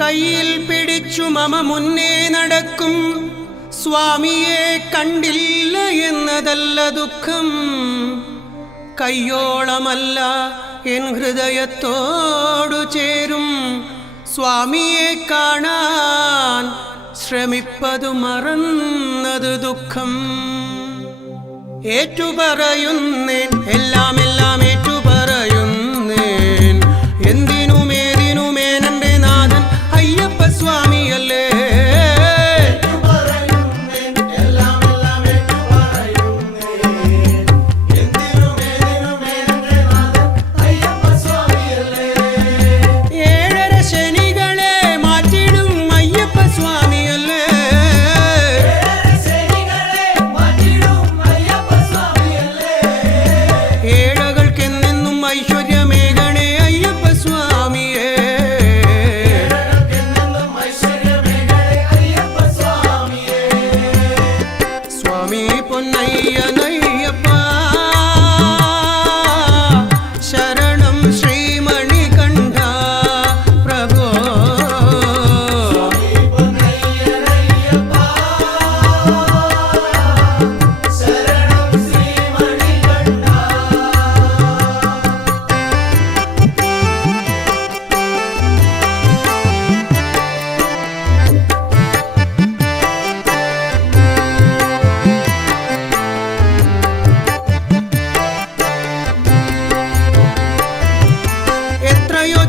കയ്യിൽ പിടിച്ചു മമ മുന്നേ നടക്കും സ്വാമിയെ കണ്ടില്ല എന്നതല്ല ദുഃഖം. കയ്യോളമല്ല എൻ ഹൃദയത്തോടു ചേരും സ്വാമിയെ കാണാൻ ശ്രമിപ്പതു മറന്നതു ദുഃഖം. ഏറ്റുപറയുന്നേൻ എല്ലാം എല്ലാം ഏറ്റുപറയുന്നേൻ. എന്തിനുമേതിനുമേനന്റെ നാഥൻ അയ്യപ്പ സ്വാമിയല്ലേ.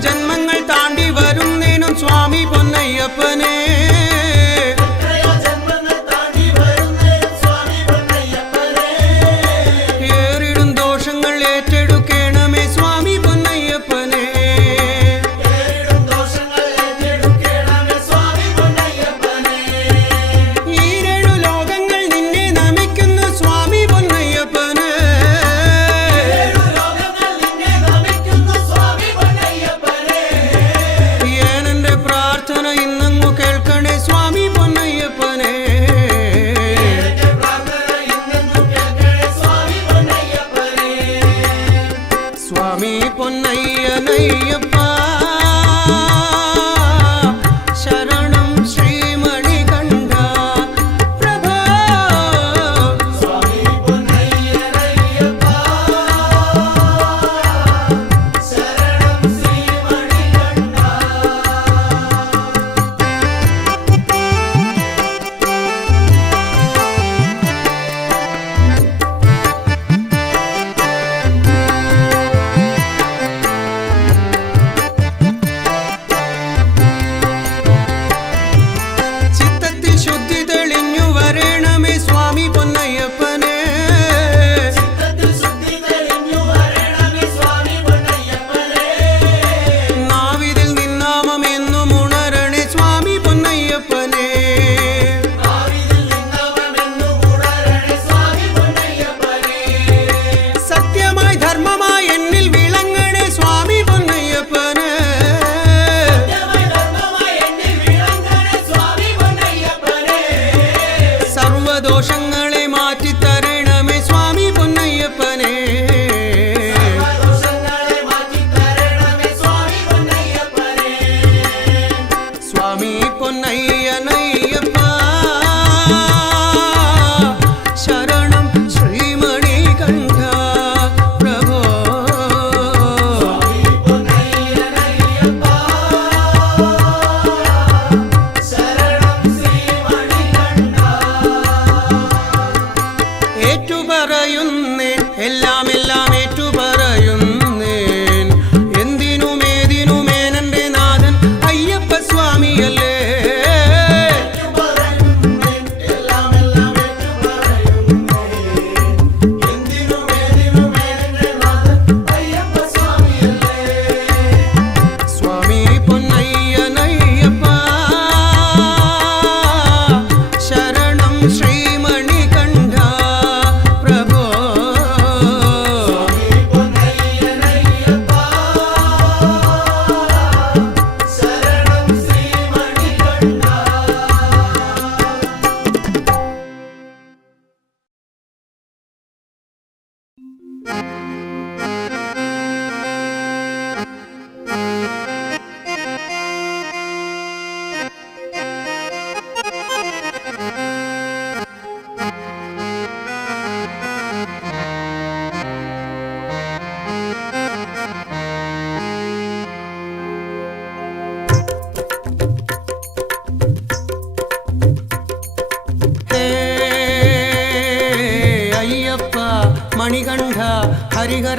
ജന്മങ്ങൾ താണ്ടി വരുന്നേനും സ്വാമി പൊന്നയ്യപ്പനെ. ഏറിടും ദോഷങ്ങൾ ഏറ്റെടുക്കണമേ സ്വാമി പൊന്നയ്യപ്പനെ. ഈരേഴു ലോകങ്ങൾ നിന്നെ നമിക്കുന്നു സ്വാമി പൊന്നയ്യപ്പനെ. ഇന്നങ്ങു കേൾക്കണേ സ്വാമി പൊന്നയ്യപ്പനെ. സ്വാമി പൊന്നയ്യനയ്യപ്പ ശരണം ശ്രീമണികണ്ഠ പ്രഭോ. സ്വാമി പൊന്നയ്യനയ്യപ്പ ശരണം ശ്രീമണികണ്ഠ.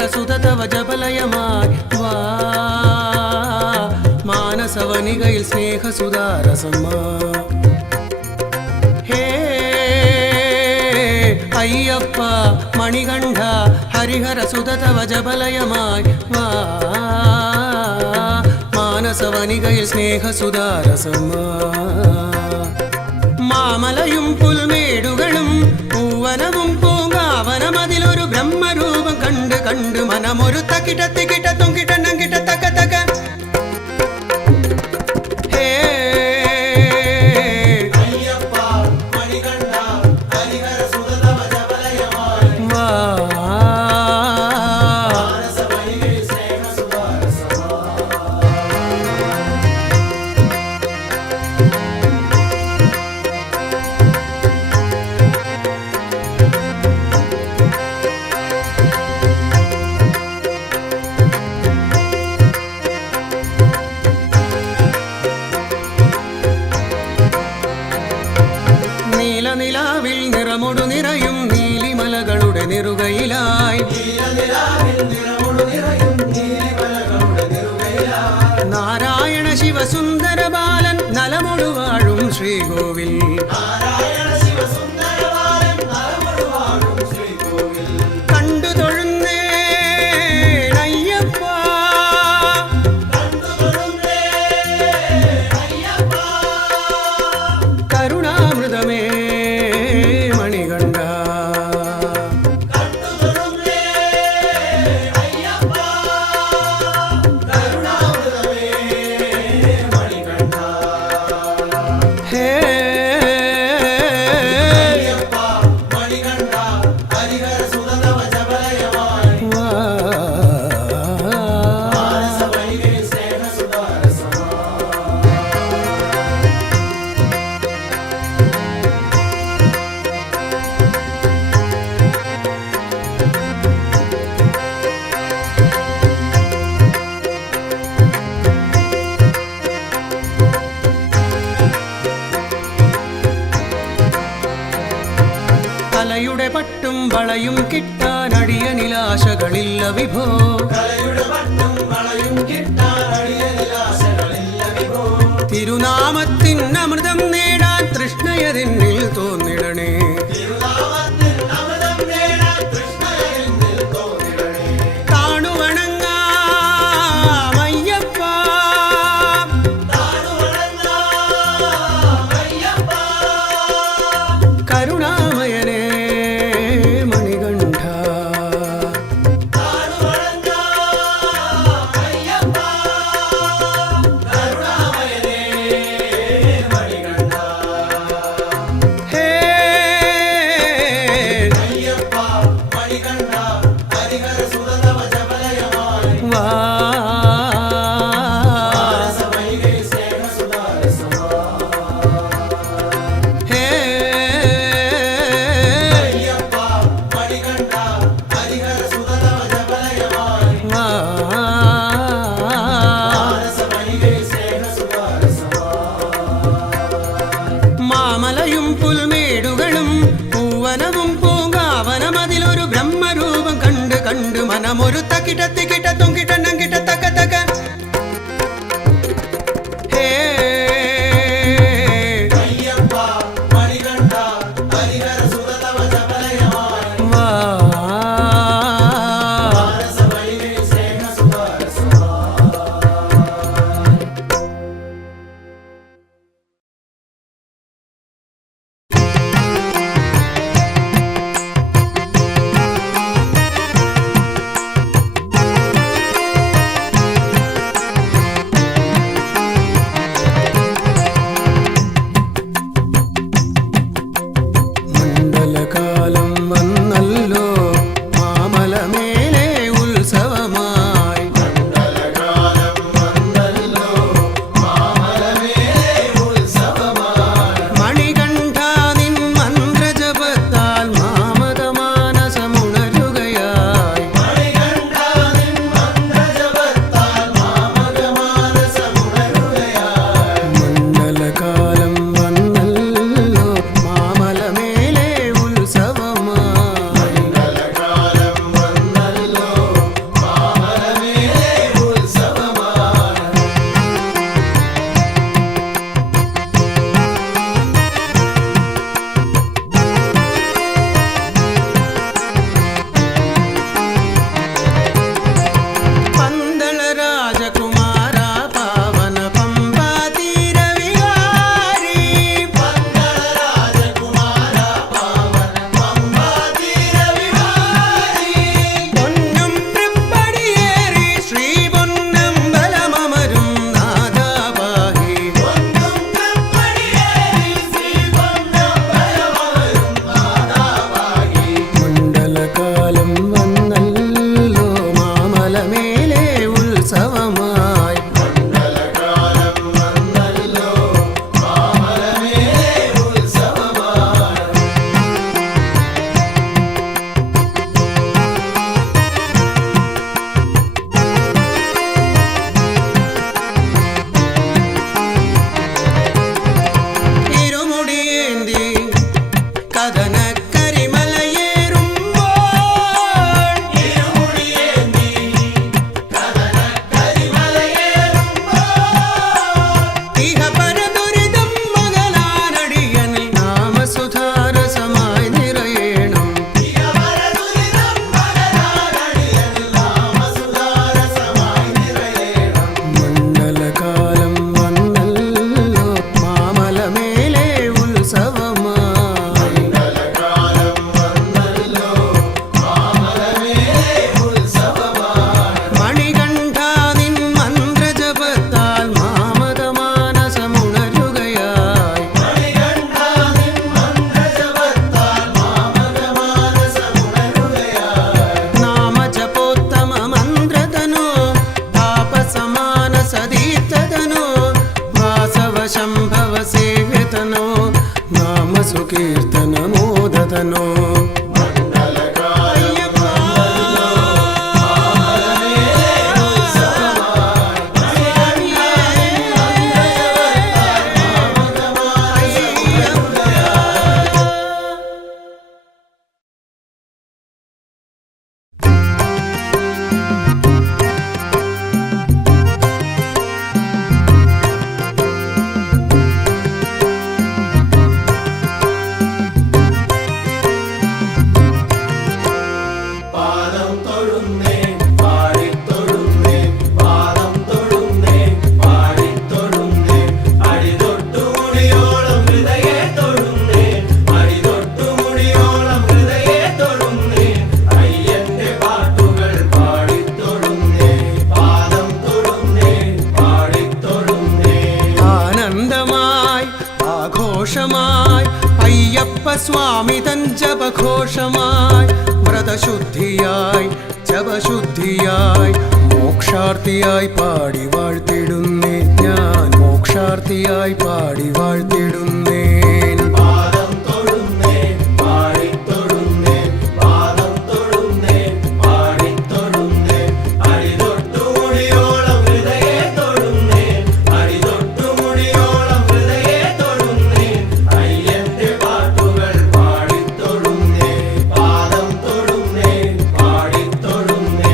ഹരിഹരസുത തവ ജപലയമായി വാ മാനസവനികയിൽ സ്നേഹസുധാരസമാ ഹേ അയ്യപ്പ മണികണ്ഠ ഹരിഹരസുത തവ ജപലയമായി വാ മാനസവനികയിൽ സ്നേഹസുധാരസമാ മാമലയും പുൽമേടുകളും പൂവനവും പൂങ്കാവനമതിലൊരു ബ്രഹ്മരൂപം കണ്ട് കണ്ട് മനമൊരു തക്കിട്ട തിക്കിട്ട തൊങ്കിട്ട നങ്കിട്ട തക്ക തക്ക ഹേ അയ്യപ്പ മണികണ്ഠ ഹരിഹരസുത തവ ജപലയമായി വാ മാനസവനികയിൽ സ്നേഹസുധാരസമാ നിലാവിൽ നിറമൊടു നിറയും നീലിമലകളുടെ നിറുകയിലായി നാരായണ ശിവസുന്ദര ബാലൻ നലമൊടു വാഴും ശ്രീകോവിൽ കണ്ടു തൊഴുന്നേ അയ്യപ്പ കരുണാമൃതമേ കലയുടെ പട്ടും വളയും കിട്ടാൻ അടിയനിലാശകളില്ല വിഭോ തിരുനാമത്തിൻ അമൃതം നേടാൻ തൃഷ്ണയതെന്നിൽ തോന്നിടണേ കരുണാമയനേ മണികണ്ഠ ഉത്സവമായി. മണ്ഡലകാലം വന്നല്ലോ മാമലമേലെ ഉത്സവമായി. ഇരുമുടിയേന്തി കഥനക്കരിമലയേറുമ്പോൾ ഇരുമുടിയേന്തി കഥനക്കരിമലയേറുമ്പോൾ ഇഹപരദുരിതം മകലാനടിയനിൽ നാമസുധാരസമായി നിറയേണം. ഇഹപരദുരിതം മകലാനടിയനിൽ നാമസുധാരസമായി നിറയേണം. മണ്ഡലകാലം വന്നല്ലോ മാമലമേലെ ഉത്സവമായി. മണ്ഡലകാലം വന്നല്ലോ മാമലമേലെ ഉത്സവമായി. മണികണ്ഠാ നിൻ മന്ത്രജപത്താൽ മാമകമാനസമുണരുകയായി. മണികണ്ഠാ നിൻ മന്ത്രജപത്താൽ മാമകമാനസമുണരുകയായി. നാമജപോത്തമ മന്ത്രതനോ താപസമാനസദീപ്തതനോ വാസവ ശംഭവ സേവ്യതനോ നാമസുകീർത്തനമോദതനോ. പാദം തൊഴുന്നേ പാടിത്തൊഴുന്നേ പാദം തൊഴുന്നേ പാടിത്തൊഴുന്നേ അടിതൊട്ടുമുടിയോളം ഹൃദയെ തൊഴുന്നേ അടിതൊട്ടുമുടിയോളം ഹൃദയെ തൊഴുന്നേ അയ്യന്റെ പാട്ടുകൾ പാടിത്തൊഴുന്നേ പാദം തൊഴുന്നേ പാടിത്തൊഴുന്നേ. ആനന്ദമായി ആഘോഷമായി അയ്യപ്പ സ്വാമി തൻ ജപഘോഷമായി വ്രതശുദ്ധിയായി ജപശുദ്ധിയായി മോക്ഷാർത്ഥിയായി പാടി വാഴ്ത്തിടുന്നേ ഞാൻ മോക്ഷാർത്ഥിയായി പാടി വാഴ്ത്തിടുന്നേൻ. പാദം തൊഴുന്നേ പാടിത്തൊഴുന്നേ പാദം തൊഴുന്നേ പാടിത്തൊഴുന്നേ അടിതൊട്ടുമുടിയോളം ഹൃദയെ തൊഴുന്നേ അടിതൊട്ടുമുടിയോളം ഹൃദയെ തൊഴുന്നേ അയ്യന്റെ പാട്ടുകൾ പാടിത്തൊഴുന്നേ പാദം തൊഴുന്നേ പാടിത്തൊഴുന്നേ.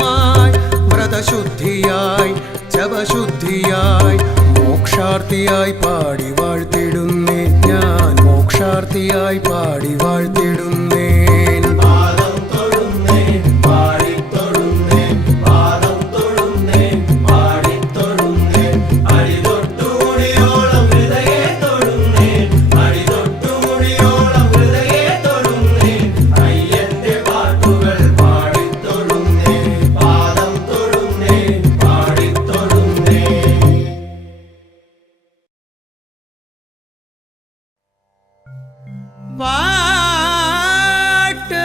ആഘോഷമായി വ്രതശുദ്ധിയായി ജപശുദ്ധിയായി മോക്ഷാർത്ഥിയായി പാടി വാഴ്ത്തിടുന്നേ ഞാൻ മോക്ഷാർത്ഥിയായി പാടി വാഴ്ത്തിടുന്നേൻ പാദം തൊഴുന്നേ പാടിത്തൊഴുന്നേ പാദം തൊഴുന്നേ പാടിത്തൊഴുന്നേ അടിതൊട്ടുമുടിയോളം ഹൃദയെ തൊഴുന്നേ അടിതൊട്ടുമുടിയോളം ഹൃദയെ തൊഴുന്നേ അയ്യന്റെ പാട്ടുകൾ പാടിത്തൊഴുന്നേ പാദം തൊഴുന്നേ പാടിത്തൊഴുന്നേ പാട്ട്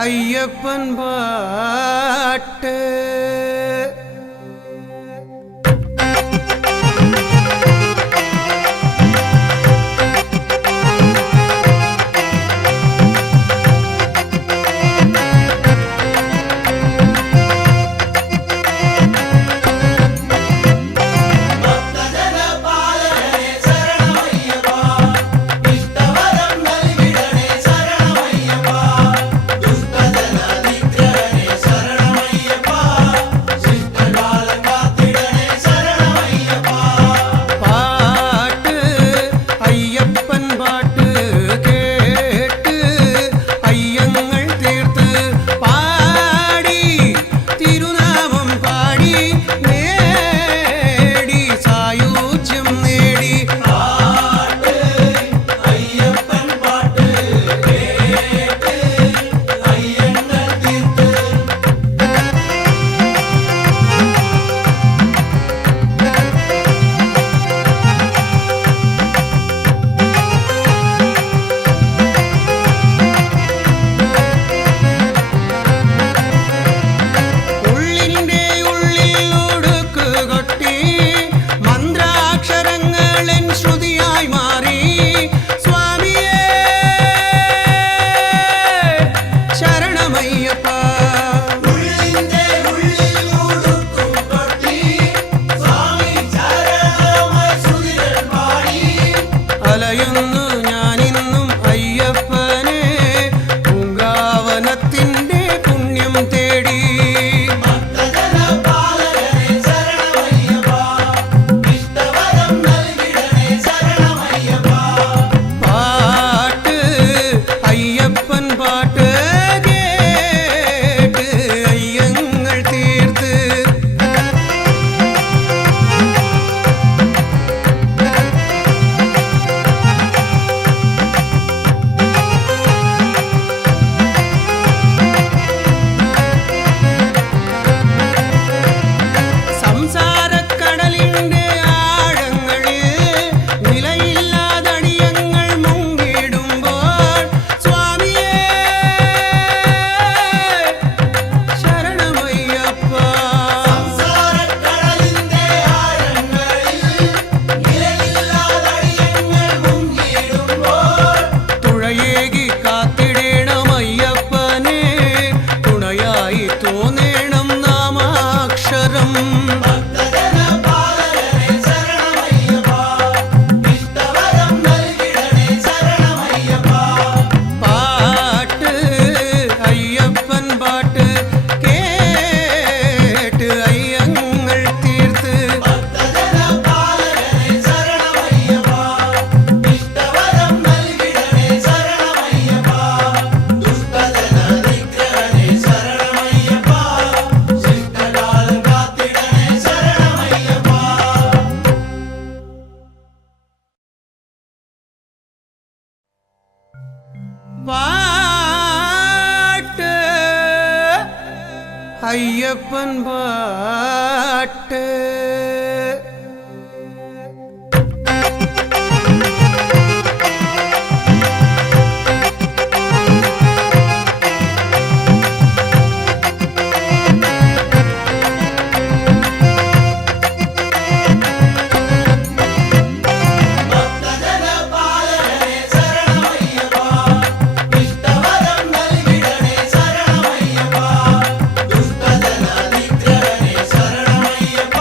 അയ്യപ്പൻ പാട്ട് ഭക്തജനപാലകനേ ശരണമയ്യപ്പ ഇഷ്ടവരം നൽകിടണേ ശരണമയ്യപ്പ ദുഷ്ടജന നിഗ്രഹനേ ശരണമയ്യപ്പ ശിഷ്ടകാലം കാത്തിടണേ ശരണമയ്യപ്പ പാട്ട് അയ്യപ്പൻ പാട്ട് കേട്ട് അയ്യങ്ങൾ തീർത്ത് പാടി തിരുനാമം പാടി നേടി സായുജ്യം നേടി പാട്ട് അയ്യപ്പൻ പാട്ട് കേട്ട് അയ്യങ്ങൾ തീർത്ത് ഉള്ളിന്റെ ഉള്ളിൽ ഒടുക്ക് കൊട്ടി മന്ത്രാക്ഷരങ്ങളൻ ശ്രുതിയായി മാറി സ്വാമിയേ ശരണമയ്യപ്പ ഉള്ളിന്റെ ഉള്ളിൽ ഉടുക്കും കൊട്ടി സ്വാമി ചരണമായി ശ്രുതികൾ പാടി അലയുന്നു ഞാനിന്നും അയ്യപ്പനെ പൂങ്കാവനത്തിന്റെ പുണ്യം തേടി ഭക്തജനപാലകനേ ശരണമയ്യപ്പ ഇഷ്ടവരം നൽകിടണേ ശരണമയ്യപ്പ പാട്ട് അയ്യപ്പൻ പാട്ട് കേട്ട് അയ്യങ്ങൾ തീർത്ത് സംസാരക്കടലിന്റെ ആഴങ്ങളിൽ നിലയില്ലാതടിയങ്ങൾ മുങ്ങിടുമ്പോൾ സ്വാമിയേ ശരണമയ്യപ്പ സംസാരക്കടലിന്റെ ആഴങ്ങളിൽ നിലയില്ലാതടിയങ്ങൾ മുങ്ങിയിടുമ്പോൾ തുഴയേകി കാത്തിടേണമയ്യപ്പനെ തുണയായി തോന്നേണം നാമാക്ഷരം ഭക്തജനപാലകനേ ശരണമയ്യപ്പ ഇഷ്ടവരം നൽകിടണേ ശരണമയ്യപ്പ പാട്ട് അയ്യപ്പൻ പാട്ട് കേട്ട് അയ്യങ്ങൾ തീർത്ത് ഭക്തജനപാലകനേ ശരണമയ്യപ്പ ഇഷ്ടവരം നൽകിടണേ ശരണമയ്യപ്പ ദുഷ്ടജന നിഗ്രഹനേ ശരണമയ്യപ്പ ശിഷ്ടകാലം കാത്തിടണേ ശരണമയ്യപ്പ പാട്ട് അയ്യപ്പൻ പാട്ട് ഭക്തജനപാലകനേ ശരണമയ്യപ്പ ഇഷ്ടവരം നൽകിടണേ ശരണമയ്യപ്പ ദുഷ്ടജന നിഗ്രഹനേ ശരണമയ്യപ്പ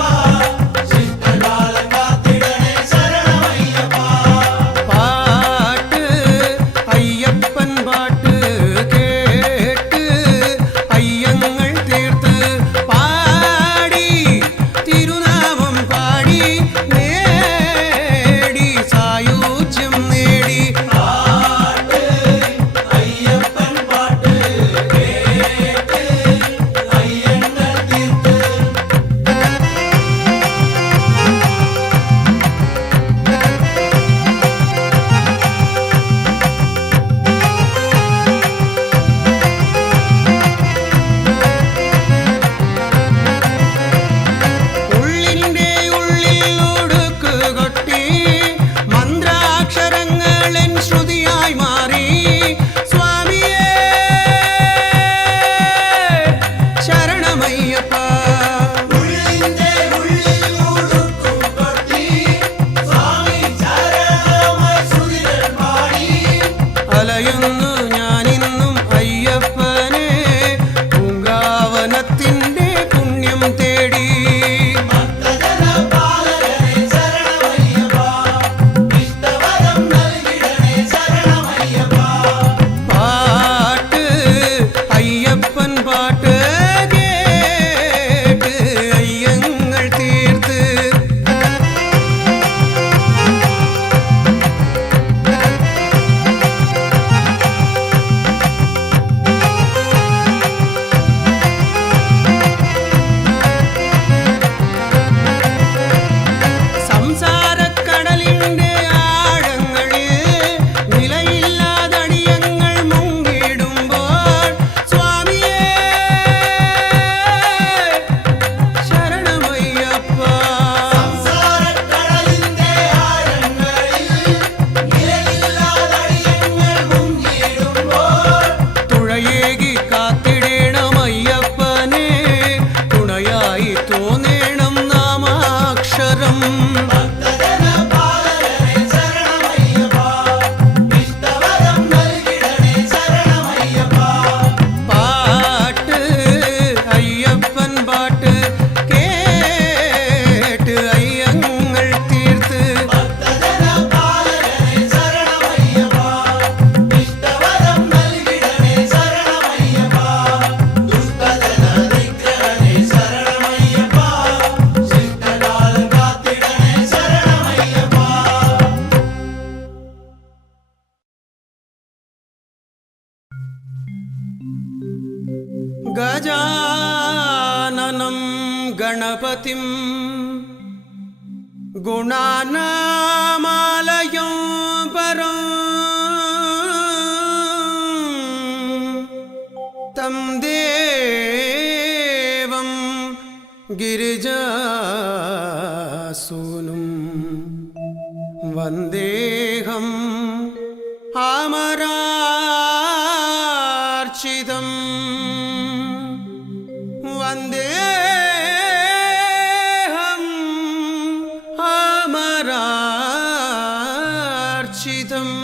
गजाननं गणपतिं गुणानामालयं परं तं देवं गिरिजासूनुं वन्देऽहम् अमरार्चितम् वन्देऽहम् अमरार्चितम्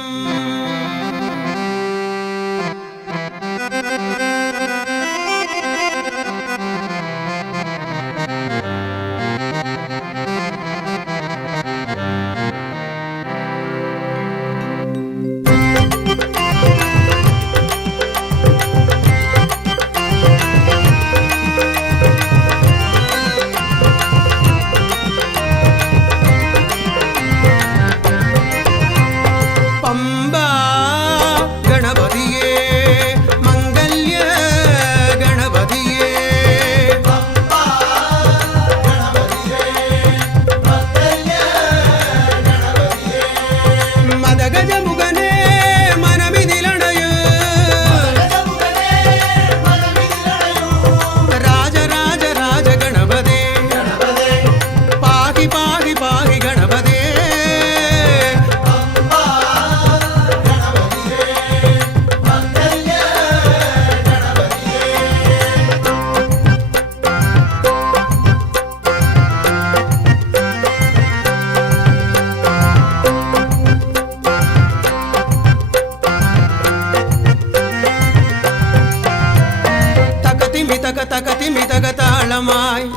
पम्बा गणपतिये मंगल्य गणपतिये पम्बा गणपतिये मंगल्य गणपतिये मदगज मुगने मनमिदिलणयु गजमुगने मनमिदिलणयु राज राज राज गणपते गणपते पाहि पाहि पाहि गणपते पम्बा गणपतिये मंगल्य गणपतिये തകതിമിതക താളമായി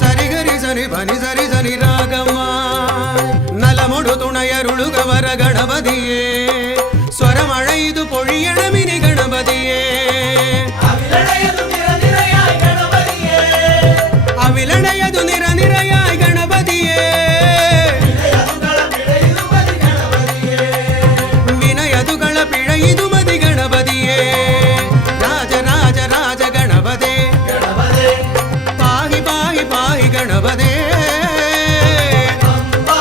സരിഗരി സരി ഭനി സരി സരി രാഗമായി നലമൊടു തുണയരുളുകവര ഗണപതിയേ സ്വരമഴയിതു പൊഴിയണമിനി ഗണപതിയേ അവിലടയതു നിരനിരയായി ഗണപതിയെ അവിലണയതു നിരനിരയായി ഗണപതിയേ വിനയതുകള പിഴയിതു മതി ഗണപതിയെ വിനയതുകള പിഴയിതു മതി ഗണപതിയേ രാജ രാജ രാജ ഗണപതേ ഗണപതി പാഹി പാഹി പാഹി ഗണപതേ പമ്പാ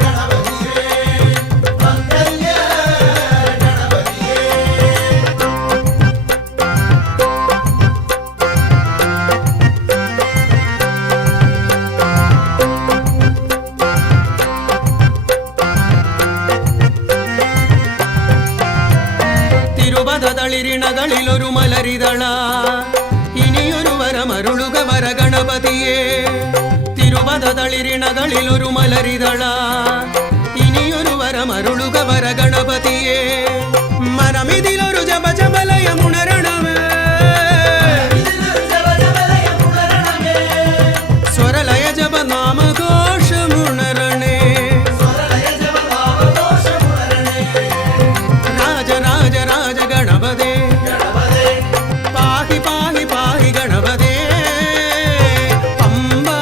ഗണപതിയെ മംഗല്യ ഗണപതിയെ തിരുപതളിരിണകളിലൊരു മലരിതള ഇനിയൊരു വരമരുളുക വര ഗണപതിയേ തിരുപതളിരിണകളിലൊരു മലരിതള ഇനിയൊരു വരമരുളുക വര ഗണപതിയേ മനമിതിലൊരു ജപ ജപലയമുണരണമേ ഇതിലൊരു ജപജപലയമുണരണമേ സ്വരലയ ജപ നാമഘോഷമുണരണേ സ്വരലയ ജപനാമഘോഷമുണരണേ രാജ രാജ രാജ ഗണപതേ ഗണപതി പാഹി പാഹി പാഹി ഗണപതേ പമ്പാ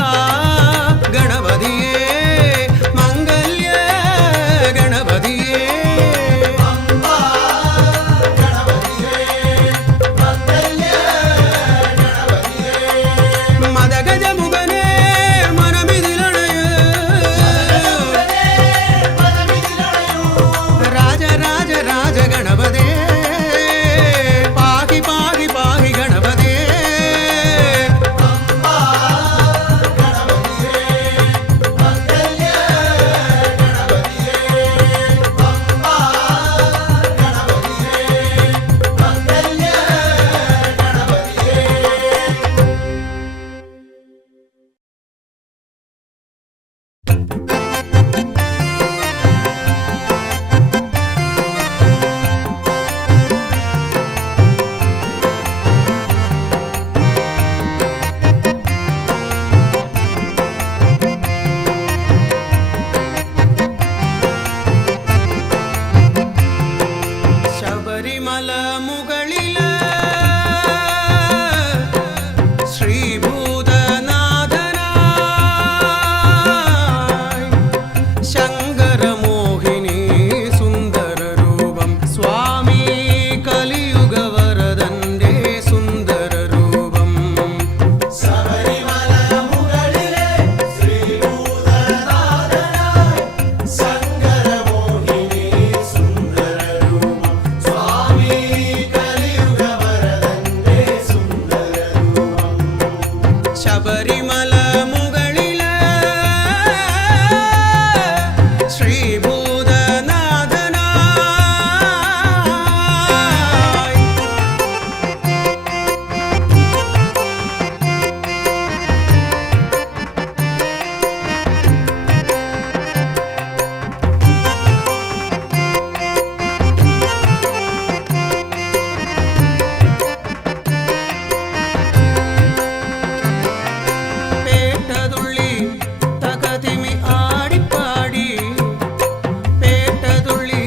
ഗണപതിയേ മംഗല്യ ഗണപതിയേ പമ്പാ ഗണപതിയെ ശബരിമല മുകളില് ശ്രീഭൂതനാഥനായി പേട്ടതുള്ളി തകതിമി ആടിപ്പാടി പേട്ടതുള്ളി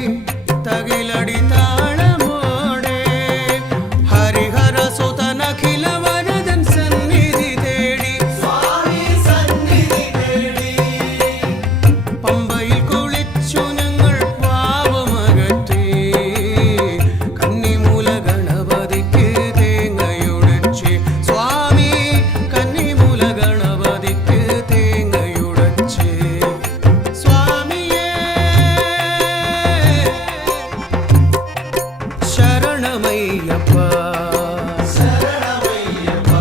തകിലടി താളമോടെ ഹരിഹരസുതനഖില വരദൻ സന്നിധി തേടി സ്വാമി സന്നിധി തേടി പമ്പയിൽ കുളിച്ചു ഞങ്ങൾ പാവമകറ്റി കന്നിമൂല ഗണപതിക്ക് തേങ്ങയുടച്ച് സ്വാമി കന്നിമൂല ഗണപതിക്ക് തേങ്ങയുടച്ച് സ്വാമിയേ ശരണമയ്യപ്പ ശരണമയ്യപ്പ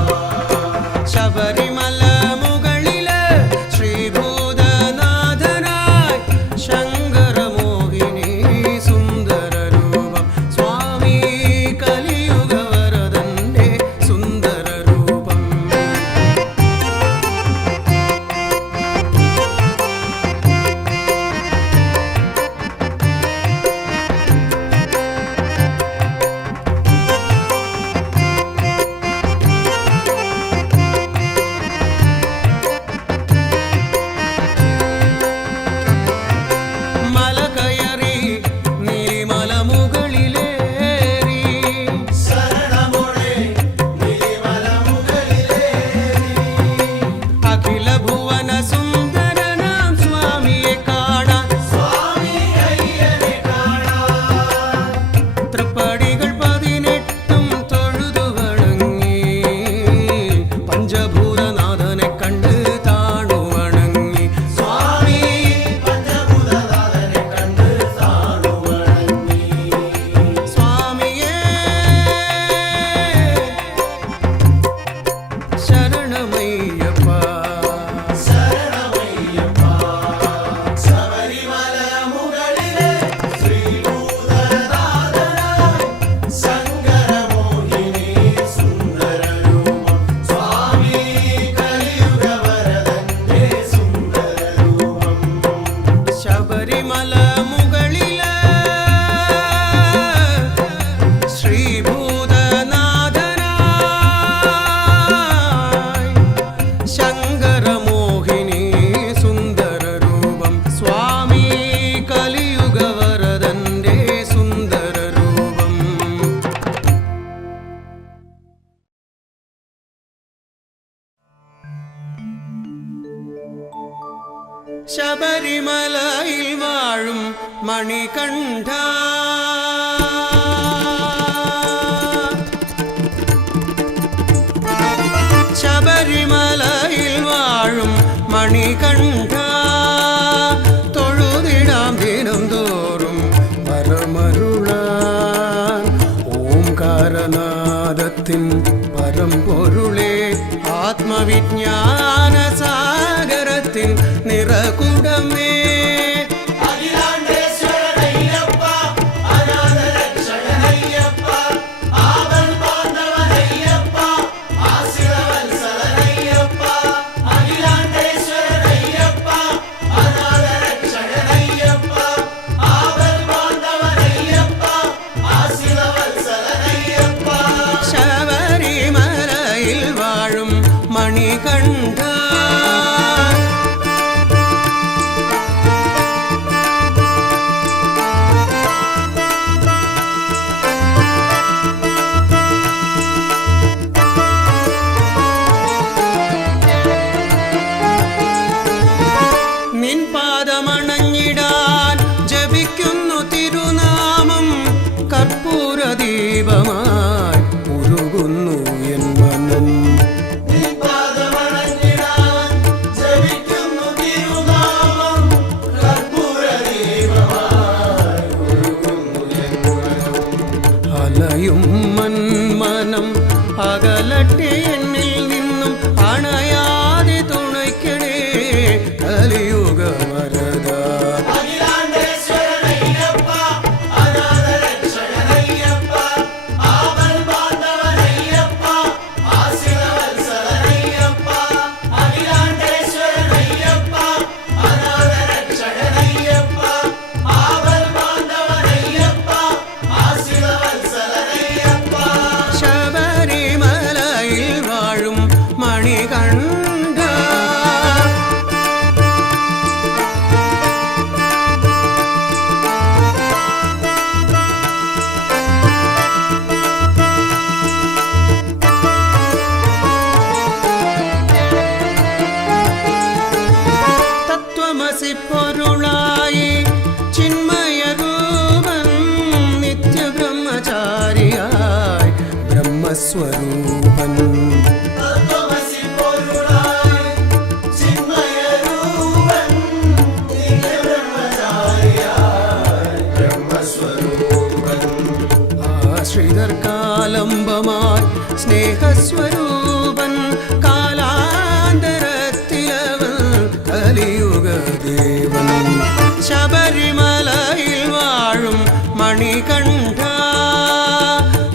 ശബരിമല മുകളില് ശ്രീഭൂതനാഥനായി ശങ്കരമോഹിനി സുന്ദരരൂപം സ്വാമി കലിയുഗവരദന്റെ സുന്ദരരൂപം മല കയറി നീലിമല മുകളിലേറി ശരണമോടെ നീലിമല മുകളിലേറി അഖില ഭുവന സുന്ദരനാം സ്വാമിയെ കാണാൻ സ്വാമി അയ്യനെ കാണാൻ തൃപ്പടികൾ 18 തൊഴുതു വണങ്ങി പഞ്ചഭൂതനാഥനെ കണ്ട് താണു വണങ്ങി സ്വാമി പഞ്ചഭൂതനാഥനെ കണ്ട് താണു വണങ്ങി സ്വാമിയേ ശരണമയ്യപ്പ ശരണമയ്യപ്പ ശബരിമല മുകളിലെ ശ്രീഭൂതനാഥനായി ശങ്കരമോഹിനി സുന്ദരരൂപം സ്വാമി കലിയുഗവരദന്റെ സുന്ദരരൂപം ശബരിമല മുകളില് ശ്രീഭൂതനാഥനായി ശങ്കരമോഹിനി സുന്ദരരൂപം സ്വാമി കലിയുഗവരദന്റെ സുന്ദരരൂപം ശബരിമലയിൽ വാഴും മണികണ്ഠ ശബരിമലയിൽ വാഴും മണികണ്ഠ തൊഴുതിടാം ദിനം തോറും പരമരുളാൻ ഓംകാരനാദത്തിൻ പരമ്പൊരുളേ ആത്മവിജ്ഞാന സാഗരത്തിൻ നിറകുടമേ അഖിലാണ്ടേശ്വരനയ്യപ്പ അനാഥരക്ഷകനയ്യപ്പ ആവൽ ബാന്ധവനയ്യപ്പ ആശ്രിതവത്സലനയ്യപ്പ അഖിലാണ്ടേശ്വരനയ്യപ്പ അനാഥരക്ഷകനയ്യപ്പ ആവൽ ബാന്ധവനയ്യപ്പ ആശ്രിതവത്സലനയ്യപ്പ ശബരിമലയിൽ വാഴും മണികണ്ഠ നിൻ പാദമണഞ്ഞിടാൻ ജപിക്കുന്നു തിരുനാമം കർപ്പൂരദീപമായി ഉരുകുന്നു എൻ മനം പാദമണഞ്ഞിടാൻ ജപിക്കുന്നു തിരുനാമം കർപ്പൂരദീപമായി ഒഴുകുന്നു എൻ മനം. അലയും മന്മനം അകലട്ടെ എന്നിൽ നിന്നും അണയാ മണികണ്ഠ തത്വമസി പൊരുളായി ചിന്മയരൂപൻ നിത്യബ്രഹ്മചാരിയായി ബ്രഹ്മസ്വരൂപൻ തത്വമസി പൊരുളായി ചിന്മയരൂപൻ നിത്യബ്രഹ്മചാരിയായി ബ്രഹ്മസ്വരൂപൻ ആശ്രിതർക്കാലംബമായി സ്നേഹസ്വരൂപൻ കാലാന്തരത്തിലവൻ കലിയുഗദേവൻ ശബരിമലയിൽ വാഴും മണികണ്ഠ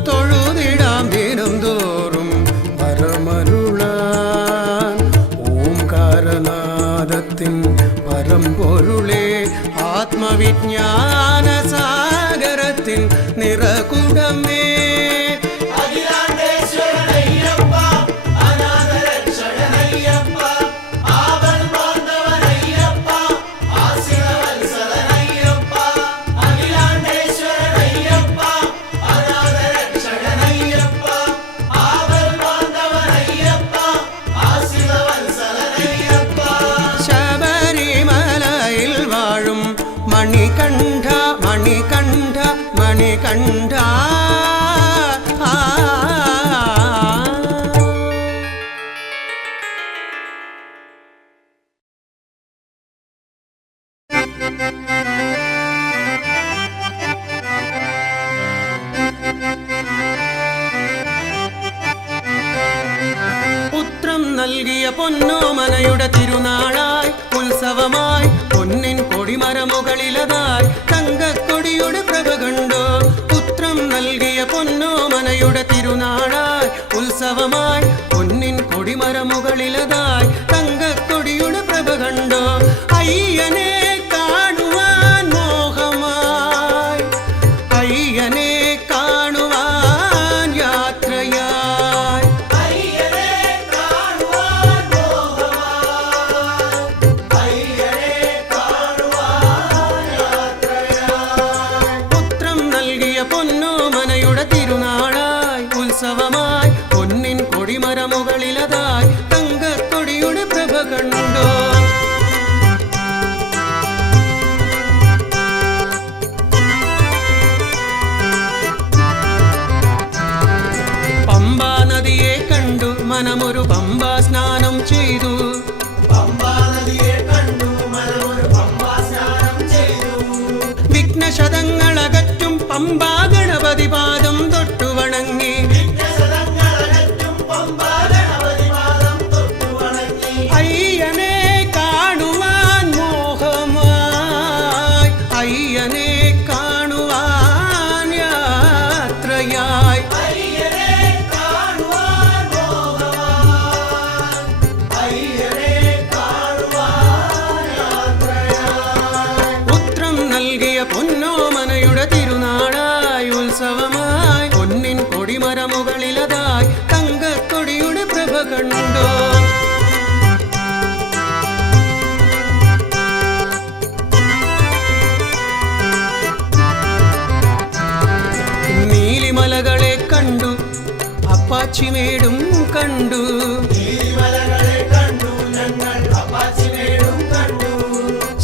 തൊഴുതിടാം ദിനം തോറും പരമരുളാൻ ഓംകാരനാദത്തിൻ പരമ്പൊരുളേ ആത്മവിജ്ഞാന സാഗരത്തിൻ നിറകുടമേ അഖിലാണ്ടേശ്വരനയ്യപ്പ അനാഥരക്ഷകനയ്യപ്പ ആവൽ ബാന്ധവനയ്യപ്പ ആശ്രിതവത്സലനയ്യപ്പ അഖിലാണ്ടേശ്വരനയ്യപ്പ അനാഥരക്ഷകനയ്യപ്പ ആവൽ ബാന്ധവനയ്യപ്പ ആശ്രിതവത്സലനയ്യപ്പ ശബരിമലയിൽ വാഴും മണികണ്ഠ മണികണ്ഠ മണികണ്ഠ പുത്രം നൽകിയ പൊന്നോമനയുടെ തിരുനാളായി ഉത്സവമായി പൊന്നിൻ കൊടിമരമുകളിലതായി തങ്കക്കൊടിയുടെ പ്രഭ കണ്ടോ പുത്രം നൽകിയ പൊന്നോമനയുടെ തിരുനാളായി ഉത്സവമായി പൊന്നിൻ കൊടിമരമുകളിലതായി തങ്കക്കൊടിയുടെ പ്രഭ കണ്ടോ അയ്യനെ കാണുവാൻ മോഹമായി അയ്യനെ കാണുവാൻ യാത്രയായി അയ്യനെ കാണുവാൻ മോഹമായി അയ്യനെ കാണുവാൻ യാത്രയായി പുത്രം നൽകിയ പൊന്നോമനയുടെ തിരുനാളായി ഉത്സവമായി പൊന്നിൻ കൊടിമരമുകളിലതായി തങ്കക്കൊടിയുടെ പ്രഭ കണ്ടോ പമ്പാ നദിയെ കണ്ടു മനമൊരു പമ്പാ സ്നാനം ചെയ്തു പമ്പാ നദിയെ കണ്ടു മനമൊരു പമ്പാ സ്നാനം ചെയ്തു വിഘ്നശതങ്ങളകറ്റും പമ്പാ ഗണപതി പാദം തൊട്ടു വണങ്ങി വിഘ്നശതങ്ങളകറ്റും പമ്പാ ഗണപതി പാദം തൊട്ടു വണങ്ങി അയ്യനെ കാണുവാൻ മോഹമായി അയ്യനെ കാണുവാൻ യാത്രയായി അയ്യനെ കാണുവാൻ മോഹമായി അയ്യനെ കാണുവാൻ യാത്രയായി പുത്രം നൽകിയ പൊന്നോമനയുടെ തിരുനാളായി ഉത്സവമായി പൊന്നിൻ കൊടിമരമുകളിലതായി തങ്കക്കൊടിയുടെ പ്രഭ കണ്ടോ നീലിമലകളെ കണ്ടു അപ്പാച്ചിമേടും കണ്ടു നീലിമലകളെ കണ്ടു ഞങ്ങൾ അപ്പാച്ചിമേടും കണ്ടു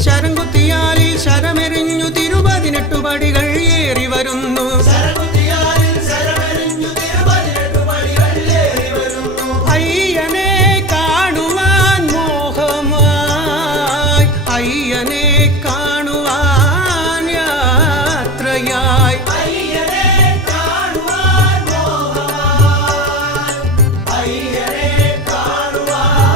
ശരംകുത്തിയാലിൽ ശരമെറിഞ്ഞു 18 പടികൾ ഏറി വരുന്നു ശരകുത്തിയാലിൽ ശരമെറിഞ്ഞു 18 പടികൾ ഏറി വരുന്നു അയ്യനെ കാണുവാൻ മോഹമായി അയ്യനെ കാണുവാൻ യാത്രയായി അയ്യനെ കാണുവാൻ മോഹമായി അയ്യനെ കാണുവാൻ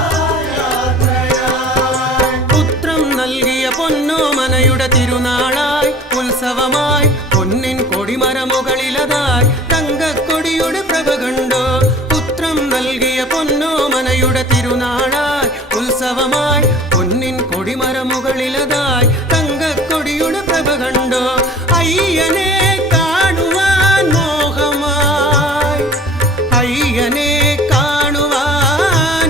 യാത്രയായി പുത്രം നൽകിയ പൊന്നോമനയുടെ തിരുനാളായി ഉത്സവമായി പൊന്നിൻ കൊടിമരമുകളിലതായി തങ്കക്കൊടിയുടെ പ്രഭ കണ്ടോ പുത്രം നൽകിയ പൊന്നോമനയുടെ തിരുനാളായി ഉത്സവമായി പൊന്നിൻ കൊടിമരമുകളിലതായി തങ്കക്കൊടിയുടെ പ്രഭ കണ്ടോ അയ്യനെ കാണുവാൻ മോഹമായി അയ്യനെ കാണുവാൻ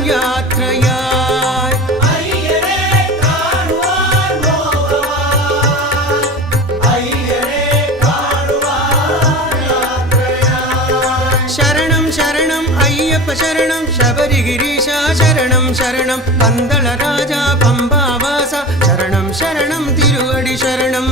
ശരണം ശബരിഗിരീശ ശരണം ശരണം പന്തള രാജ പമ്പാവാസ ശരണം ശരണം തിരുവടി ശരണം